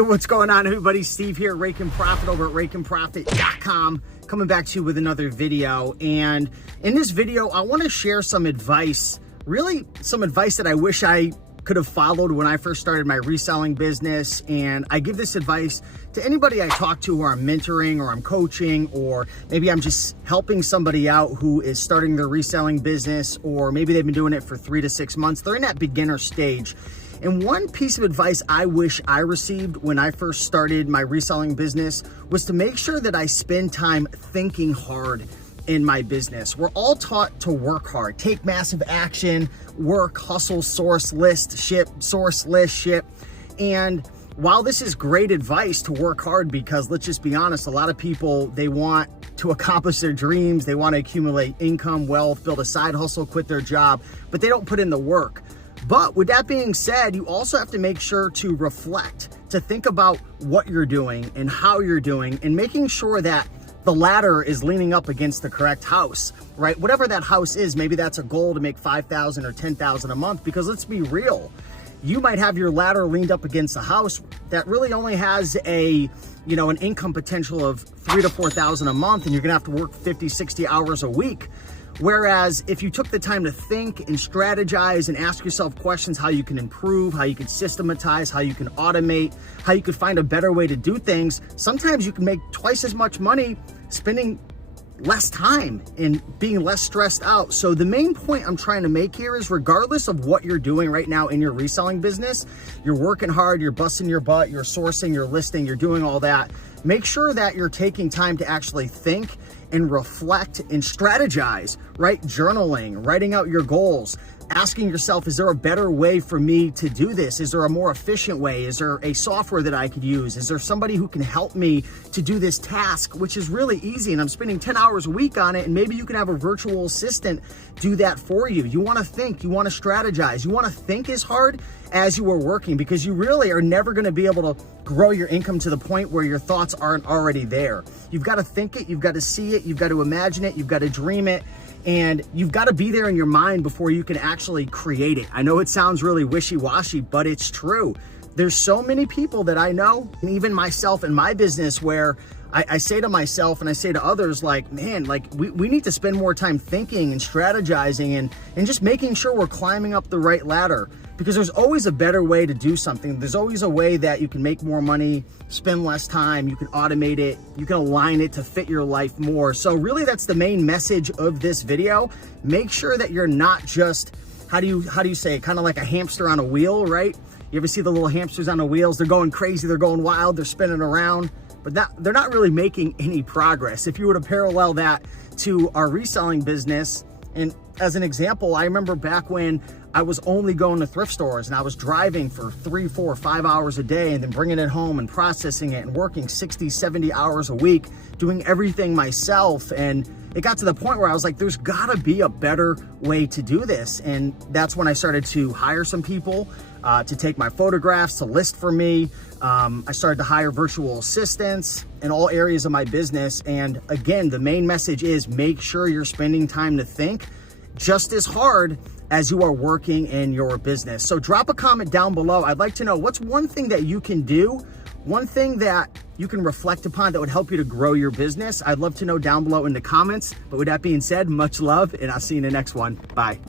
Hey, what's going on, everybody? Steve here, Rake and Profit over at rakeandprofit.com, coming back to you with another video. And in this video, I want to share some advice, really some advice that I wish I could have followed when I first started my reselling business. And I give this advice to anybody I talk to who I'm mentoring or I'm coaching, or maybe I'm just helping somebody out who is starting their reselling business, or maybe they've been doing it for 3 to 6 months. They're in that beginner stage. And one piece of advice I wish I received when I first started my reselling business was to make sure that I spend time thinking hard in my business. We're all taught to work hard, take massive action, work, hustle, source, list, ship, source, list, ship. And while this is great advice to work hard, because let's just be honest, a lot of people, they want to accomplish their dreams, they want to accumulate income, wealth, build a side hustle, quit their job, but they don't put in the work. But with that being said, you also have to make sure to reflect, to think about what you're doing and how you're doing, and making sure that the ladder is leaning up against the correct house, right? Whatever that house is, maybe that's a goal to make $5,000 or $10,000 a month, because let's be real, you might have your ladder leaned up against a house that really only has an income potential of $3,000 to $4,000 a month, and you're gonna have to work 50, 60 hours a week. Whereas if you took the time to think and strategize and ask yourself questions, how you can improve, how you can systematize, how you can automate, how you could find a better way to do things, sometimes you can make twice as much money spending less time and being less stressed out. So the main point I'm trying to make here is, regardless of what you're doing right now in your reselling business, you're working hard, you're busting your butt, you're sourcing, you're listing, you're doing all that. Make sure that you're taking time to actually think and reflect and strategize, right? Journaling, writing out your goals, asking yourself, is there a better way for me to do this? Is there a more efficient way? Is there a software that I could use? Is there somebody who can help me to do this task, which is really easy and I'm spending 10 hours a week on it, and maybe you can have a virtual assistant do that for you. You wanna think, you wanna strategize, you wanna think as hard as you are working, because you really are never gonna be able to grow your income to the point where your thoughts aren't already there. You've gotta think it, you've gotta see it, you've gotta imagine it, you've gotta dream it, and you've got to be there in your mind before you can actually create it. I know it sounds really wishy-washy, but it's true. There's so many people that I know, and even myself in my business, where I say to myself and I say to others, like, man, like we need to spend more time thinking and strategizing and just making sure we're climbing up the right ladder, because there's always a better way to do something. There's always a way that you can make more money, spend less time, you can automate it, you can align it to fit your life more. So really, that's the main message of this video. Make sure that you're not just, how do you say, kind of like a hamster on a wheel, right? You ever see the little hamsters on the wheels? They're going crazy, they're going wild, they're spinning around, but they're not really making any progress. If you were to parallel that to our reselling business, and as an example, I remember back when I was only going to thrift stores and I was driving for 3, 4, 5 hours a day and then bringing it home and processing it and working 60, 70 hours a week, doing everything myself. And it got to the point where I was like, there's gotta be a better way to do this. And that's when I started to hire some people to take my photographs, to list for me. I started to hire virtual assistants in all areas of my business. And again, the main message is, make sure you're spending time to think just as hard as you are working in your business. So drop a comment down below. I'd like to know, what's one thing that you can do, one thing that you can reflect upon that would help you to grow your business? I'd love to know down below in the comments. But with that being said, much love, and I'll see you in the next one. Bye.